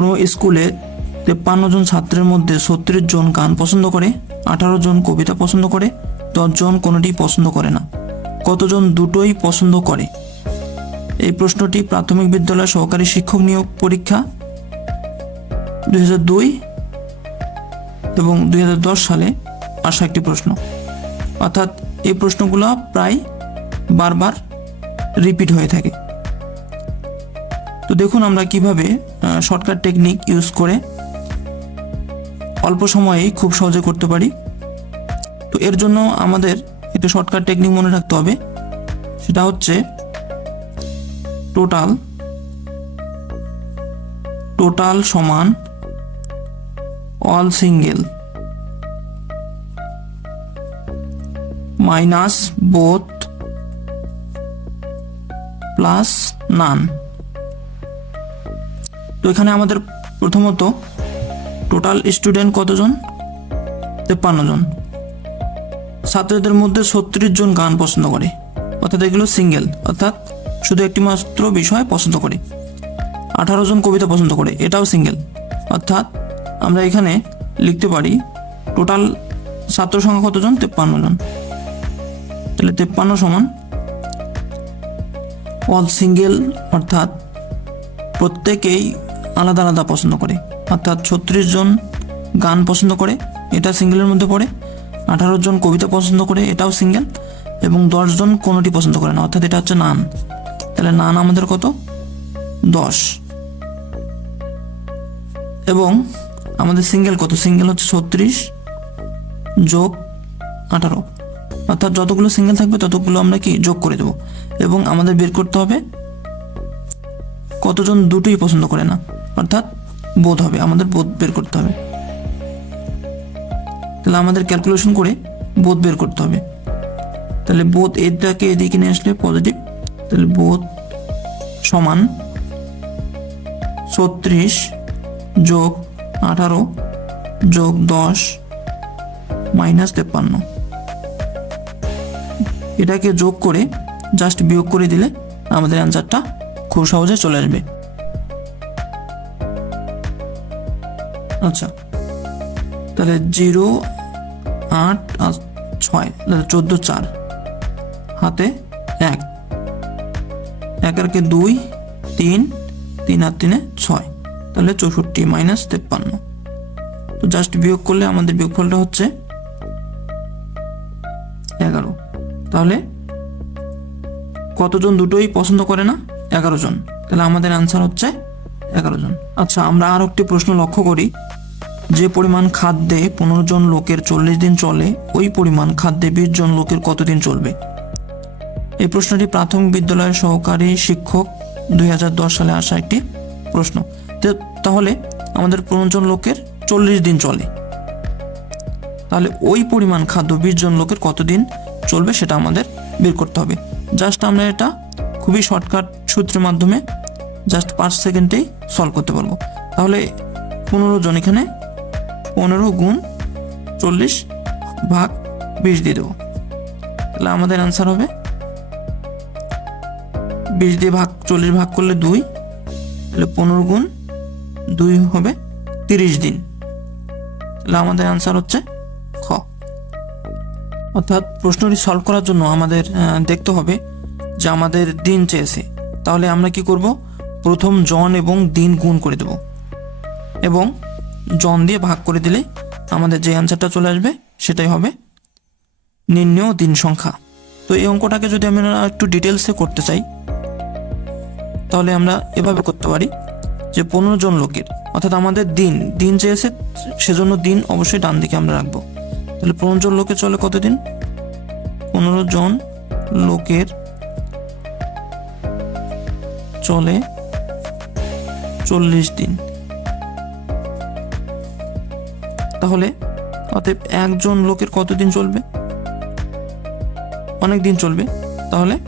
কোনো স্কুলে তেপ্পান্ন জন ছাত্রের মধ্যে ছত্রিশ জন গান পছন্দ করে, আঠারো জন কবিতা পছন্দ করে দশজন কোনোটি পছন্দ করে না। কতজন দুটোই পছন্দ করে? এই প্রশ্নটি প্রাথমিক বিদ্যালয় সহকারী শিক্ষক নিয়োগ পরীক্ষা দুই হাজার দুই এবং দুই হাজার দশ সালে আসা একটি প্রশ্ন। অর্থাৎ এই প্রশ্নগুলো প্রায় বারবার রিপিট হয়ে থাকে। তো দেখুন আমরা কীভাবে শর্টকাট টেকনিক ইউজ করে অল্প সময়েই খুব সহজে করতে পারি। তো এর জন্য আমাদের একটু শর্টকাট টেকনিক মনে রাখতে হবে। সেটা হচ্ছে টোটাল টোটাল সমান all single minus both plus none তো এখানে আমাদের প্রথমত টোটাল স্টুডেন্ট কতজন? তেপ্পান্ন জন। ছাত্রদের মধ্যে ছত্রিশ জন গান পছন্দ করে। অর্থাৎ এগুলো সিঙ্গেল অর্থাৎ শুধু একটি মাত্র বিষয় পছন্দ করে। আঠারো জন কবিতা পছন্দ করে, এটাও সিঙ্গেল অর্থাৎ আমরা এখানে লিখতে পারি টোটাল ছাত্র সংখ্যা কতজন? তেপ্পান্ন জন। তাহলে তেপ্পান্ন সমান অল সিঙ্গেল অর্থাৎ প্রত্যেকেই আলাদা আলাদা পছন্দ করে। অর্থাৎ ছত্রিশ জন গান পছন্দ করে, এটা সিঙ্গেলের মধ্যে পড়ে। আঠারো জন কবিতা পছন্দ করে, এটাও সিঙ্গেল এবং দশজন কোনোটি পছন্দ করে না, অর্থাৎ এটা হচ্ছে নান। তাহলে নান আমাদের কত? দশ। এবং আমাদের সিঙ্গেল কত? সিঙ্গেল হচ্ছে ছত্রিশ যোগ আঠারো। অর্থাৎ যতগুলো সিঙ্গেল থাকবে, ততগুলো আমরা কি? যোগ করে দেবো। এবং আমাদের বের করতে হবে কতজন দুটোই পছন্দ করে না। অর্থাৎ বোধ হবে, আমাদের বোধ বের করতে হবে। তাহলে আমাদের ক্যালকুলেশন করে বোধ বের করতে হবে। তাহলে বোধ এটাকে এদিকে নিয়ে আসলে পজিটিভ তাহলে বোধ সমান ছত্রিশ যোগ আঠারো যোগ দশ মাইনাস তেপ্পান্ন। এটাকে যোগ করে জাস্ট বিয়োগ করে দিলে আমাদের অ্যান্সারটা খুব সহজে চলে আসবে। আচ্ছা। তাহলে জিরো, আট আর ছয়, তাহলে চোদ্দ, চার। হাতে এক। এক আর কে দুই, তিন তিন আর তিনে ছয়। তাহলে চৌষট্টি মাইনাস তেপ্পান্ন। তো জাস্ট বিয়োগ করলে আমাদের বিয়োগফলটা হচ্ছে এগারো। তাহলে কতজন দুটোই পছন্দ করে না? এগারো জন। তাহলে আমাদের অ্যান্সার হচ্ছে এগারো জন। আচ্ছা আমরা আর একটি প্রশ্ন লক্ষ্য করি। যে পরিমাণ খাদ্যে পনেরো জন লোকের চল্লিশ দিন চলে, ওই পরিমাণ খাদ্যে বিশ জন লোকের কতদিন চলবে? এই প্রশ্নটি প্রাথমিক বিদ্যালয়ের সহকারী শিক্ষক দুই হাজার দশ সালে আসা একটি প্রশ্ন। তাহলে আমাদের পনেরো জন লোকের চল্লিশ দিন চলে। তাহলে ওই পরিমাণ খাদ্য বিশ জন লোকের কতদিন চলবে সেটা আমাদের বের করতে হবে। জাস্ট আমরা এটা খুবই শর্টকাট সূত্রের মাধ্যমে জাস্ট পাঁচ সেকেন্ডেই সলভ করতে পারব। তাহলে পনেরো জন এখানে পনেরো গুণ চল্লিশ ভাগ বিশ দিয়ে দেবো। তাহলে আমাদের অ্যান্সার হবে বিশ দিয়ে ভাগ চল্লিশ ভাগ করলে দুই, তাহলে পনেরো গুণ দুই হবে তিরিশ দিন। তাহলে আমাদের অ্যান্সার হচ্ছে খ। অর্থাৎ প্রশ্নটি সলভ করার জন্য আমাদের দেখতে হবে যে আমাদের দিন চেয়েছে। তাহলে আমরা কি করব? প্রথম জন এবং দিন গুণ করে দেব। এবং জন দিয়ে ভাগ করে দিলে আমাদের যে অ্যান্সারটা চলে আসবে, সেটাই হবে নির্ণয় দিন সংখ্যা। তো এই অঙ্কটাকে যদি আমরা একটু ডিটেলসে করতে চাই, তাহলে আমরা এভাবে করতে পারি যে পনেরো জন লোকের, অর্থাৎ আমাদের দিন দিন চেয়েছে, সেজন্য দিন অবশ্যই ডান দিকে আমরা রাখব। তাহলে পনেরো জন লোকের চলে কতদিন? পনেরো জন লোকের চলে চল্লিশ দিন। তাহলে অতএব একজন লোকের কতদিন চলবে? অনেক দিন চলবে। তাহলে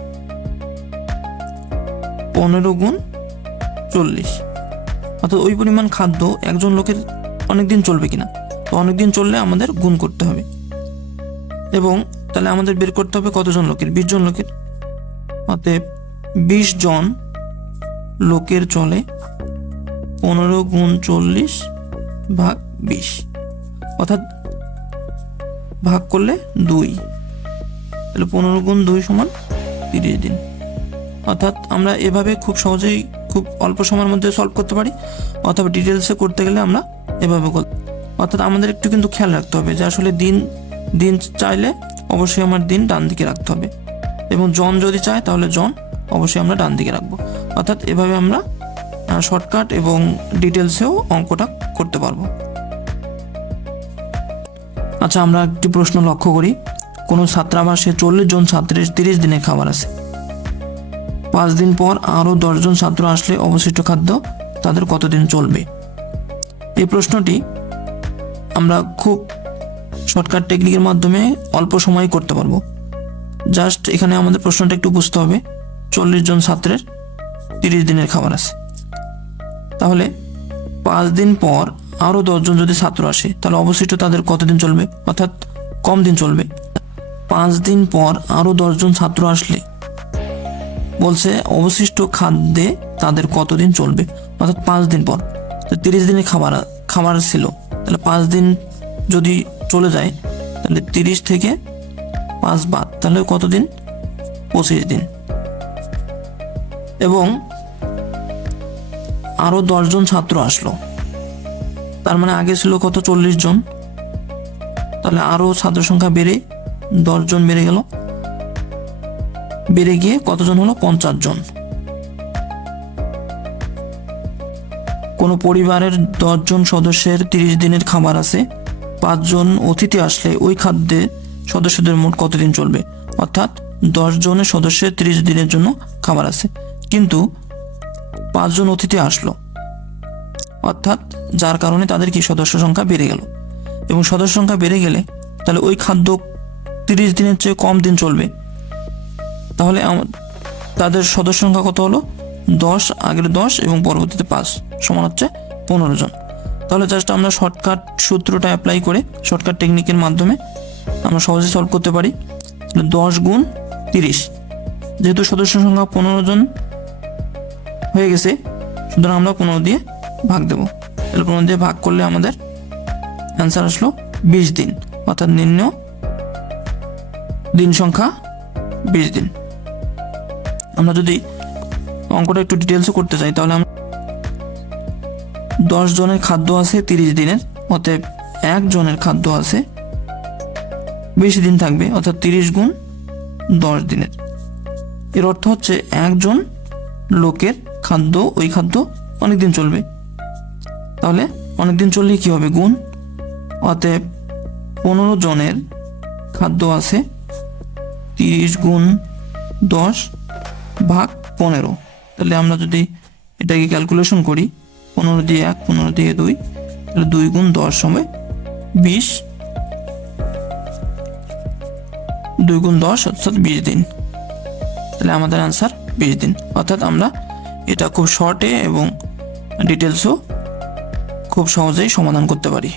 পনেরো গুণ চল্লিশ। অর্থাৎ ওই পরিমাণ খাদ্য একজন লোকের অনেক দিন চলবে কিনা? তো অনেক দিন চললে আমাদের গুণ করতে হবে। এবং তাহলে আমাদের বের করতে হবে কতজন লোকের? বিশ জন লোকের। অতএব বিশ জন লোকের চলে পনেরো গুণ চল্লিশ ভাগ বিশ। অর্থাৎ ভাগ করলে দুই। তাহলে পনেরো গুণ দুই সমান তিরিশ দিন। অর্থাৎ আমরা এভাবে খুব সহজেই খুব অল্প সময়ের মধ্যে সলভ করতে পারি। অথবা ডিটেলসে করতে গেলে আমরা এভাবে অর্থাৎ আমাদের একটু কিন্তু খেয়াল রাখতে হবে যে আসলে দিন দিন চাইলে অবশ্যই আমার দিন ডান দিকে রাখতে হবে। এবং জন যদি চায় তাহলে জন অবশ্যই আমরা ডান দিকে রাখব। অর্থাৎ এভাবে আমরা শর্টকাট এবং ডিটেলসেও অঙ্কটা করতে পারব। আচ্ছা আমরা একটি প্রশ্ন লক্ষ্য করি। কোনো ছাত্রাবাসে চল্লিশ জন ছাত্রের তিরিশ দিনের খাবার আছে। পাঁচ দিন পর আরও দশজন ছাত্র আসলে অবশিষ্ট খাদ্য তাদের কতদিন চলবে? এই প্রশ্নটি আমরা খুব শর্টকাট টেকনিকের মাধ্যমে অল্প সময়ে করতে পারব। জাস্ট এখানে আমাদের প্রশ্নটা একটু বুঝতে হবে। চল্লিশ জন ছাত্রের তিরিশ দিনের খাবার আছে। তাহলে পাঁচ দিন পর আরও দশজন যদি ছাত্র আসে, তাহলে অবশিষ্ট তাদের কতদিন চলবে? অর্থাৎ কম দিন চলবে। পাঁচ দিন পর আরও দশজন ছাত্র আসলে, বলছে অবশিষ্ট খাদ্যে তাদের কতদিন চলবে? অর্থাৎ পাঁচ দিন পর। তিরিশ দিনের খাবার খাবার ছিল। তাহলে পাঁচ দিন যদি চলে যায়, তাহলে তিরিশ থেকে পাঁচ বাদ। তাহলে কতদিন? পঁচিশ দিন। এবং আরও দশজন ছাত্র আসলো। তার মানে আগে ছিল কত? চল্লিশ জন। তাহলে আরও ছাত্র সংখ্যা বেড়ে দশজন বেড়ে গেল। বেড়ে গিয়ে কতজন হলো? পঞ্চাশ জন। কোনো পরিবারের দশজন সদস্যের তিরিশ দিনের খাবার আছে। পাঁচজন অতিথি আসলে ওই খাদ্যে সদস্যদের মোট কতদিন চলবে? অর্থাৎ দশ জনের সদস্যের তিরিশ দিনের জন্য খাবার আছে। কিন্তু পাঁচজন অতিথি আসলো। অর্থাৎ যার কারণে তাদের কি সদস্য সংখ্যা বেড়ে গেল। এবং সদস্য সংখ্যা বেড়ে গেলে তাহলে ওই খাদ্য তিরিশ দিনের চেয়ে কম দিন চলবে। তাহলে তাদের সদস্য সংখ্যা কত হলো? দশ, আগের দশ এবং পরবর্তীতে পাঁচ সমান হচ্ছে পনেরো জন। তাহলে জাস্ট আমরা শর্টকাট সূত্রটা অ্যাপ্লাই করে শর্টকাট টেকনিকের মাধ্যমে আমরা সহজে সলভ করতে পারি। দশ গুণ তিরিশ। যেহেতু সদস্য সংখ্যা পনেরো জন হয়ে গেছে। সুতরাং আমরা পনেরো দিয়ে ভাগ দেবো। তাহলে পনেরো দিয়ে ভাগ করলে আমাদের অ্যান্সার আসলো বিশ দিন। অর্থাৎ নিম্ন দিন সংখ্যা বিশ দিন। আমরা যদি অঙ্কটা একটু ডিটেলসও করতে চাই, তাহলে আমরা দশ জনের খাদ্য আছে তিরিশ দিনের, অতএব এক জনের খাদ্য আছে বেশি দিন থাকবে, অর্থাৎ তিরিশ গুণ দশ দিনের। এর অর্থ হচ্ছে একজন লোকের খাদ্য, ওই খাদ্য অনেক দিন চলবে। তাহলে অনেক দিন চললে কি হবে গুণ? অতএব পনেরো জনের খাদ্য আছে, তিরিশ গুণ দশ ভাগ পনেরো। তাহলে আমরা যদি এটাকে ক্যালকুলেশন করি, পনেরো দিয়ে এক, পনেরো দিয়ে দুই, তাহলে দুই গুণ দশ সময় বিশ। দুই গুণ দশ অর্থাৎ বিশ দিন। তাহলে আমাদের আনসার বিশ দিন। অর্থাৎ আমরা এটা খুব শর্টে এবং ডিটেলসও খুব সহজেই সমাধান করতে পারি।